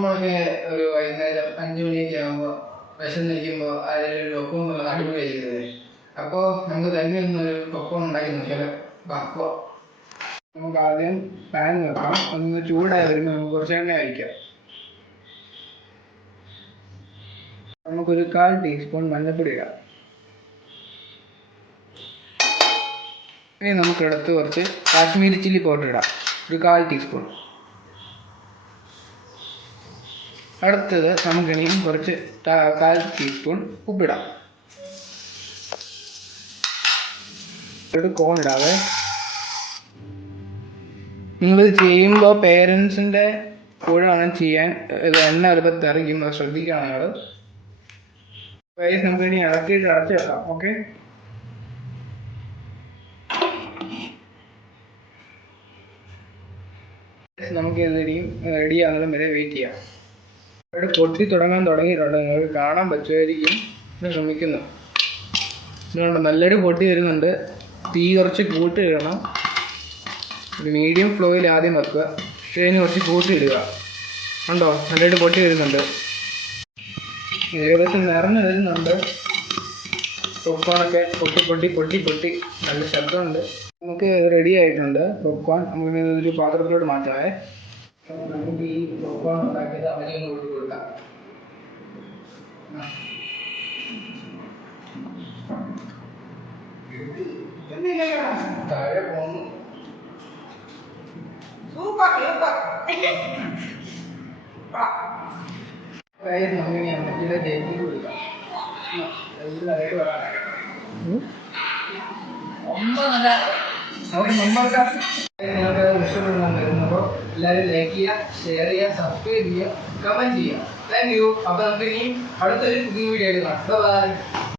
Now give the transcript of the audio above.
നമ്മളൊക്കെ ഒരു വൈകുന്നേരം 5 മണിയൊക്കെ ആകുമ്പോൾ വിശന്നിരിക്കുമ്പോൾ ആരെങ്കിലും ഒരു ഒപ്പം അടിപൊളി കഴിക്കുന്നത്. അപ്പോൾ നമുക്ക് തന്നെ ഒന്നൊരു ഒപ്പം ഉണ്ടാക്കി നോക്കിയാൽ അപ്പോൾ നമുക്ക് ആദ്യം പാൻ വെക്കാം. ഒന്ന് ചൂടായി വരുമ്പോൾ നമുക്ക് കുറച്ച് എണ്ണ ഒഴിക്കാം. നമുക്കൊരു 1/4 ടീസ്പൂൺ മഞ്ഞൾപ്പൊടി ഇടാം. ഇനി നമുക്കെടുത്ത് കുറച്ച് കാശ്മീരി ചില്ലി പൗഡർ ഇടാം, ഒരു 1/4 ടീസ്പൂൺ. അടുത്തത് നമുക്കിനിയും കുറച്ച് 1/4 ടീസ്പൂൺ ഉപ്പിടാം. ഒരു കോൺ ഇടാവേ. നിങ്ങളിത് ചെയ്യുമ്പോൾ പേരൻസിൻ്റെ കൂടെ വേണം ചെയ്യാൻ. ഇത് എണ്ണ ചിലപ്പോൾ തെറിക്കുമ്പോൾ ശ്രദ്ധിക്കണം നിങ്ങൾ. നമുക്കിനി ഇളക്കിയിട്ട് അടച്ച് വെക്കാം. ഓക്കെ, നമുക്ക് ഇതിനിയും റെഡി ആകുന്നതും വരെ വെയിറ്റ് ചെയ്യാം. ഇവിടെ പൊട്ടി തുടങ്ങിയിട്ടുണ്ട്. നിങ്ങൾക്ക് കാണാൻ പറ്റുമായിരിക്കും. ഇത് ശ്രമിക്കുന്നു. ഇതുകൊണ്ട് നല്ലൊരു പൊട്ടി വരുന്നുണ്ട്. തീ കുറച്ച് കൂട്ടി ഇടണം. ഒരു മീഡിയം ഫ്ലോയിൽ ആദ്യം വെക്കുക, പക്ഷേ അതിന് കുറച്ച് കൂട്ടി ഇടുക. ഉണ്ടോ, നല്ലൊരു പൊട്ടി വരുന്നുണ്ട്. ഏകദേശം നിറഞ്ഞു വരുന്നുണ്ട്. പോപ്കോണൊക്കെ പൊട്ടി നല്ല ശബ്ദമുണ്ട്. നമുക്ക് റെഡി ആയിട്ടുണ്ട് പോപ്കോൺ. നമുക്ക് ഒരു പാത്രത്തിലോട്ട് മാറ്റാവേ. നമുക്ക് ഈ പോപ്കോൺ ഉണ്ടാക്കിയത് അവരൊന്ന് കൊടുക്കാം. താഴെ പോന്നു. നമ്മളിങ്ങനെ അമ്മച്ചിയുടെ ജയിലിൽ കൊടുക്കാം. നിങ്ങൾക്ക് ഇഷ്ടപ്പെടുന്ന വരുന്നപ്പോൾ എല്ലാവരും ലൈക്ക് ചെയ്യുക, ഷെയർ ചെയ്യുക, സബ്സ്ക്രൈബ് ചെയ്യുക, കമൻറ്റ് ചെയ്യുക. Thank you. അപ്പോൾ നമുക്ക് ഇനി അടുത്തൊരു പുതിയ വീഡിയോ കാണാം. ബൈ.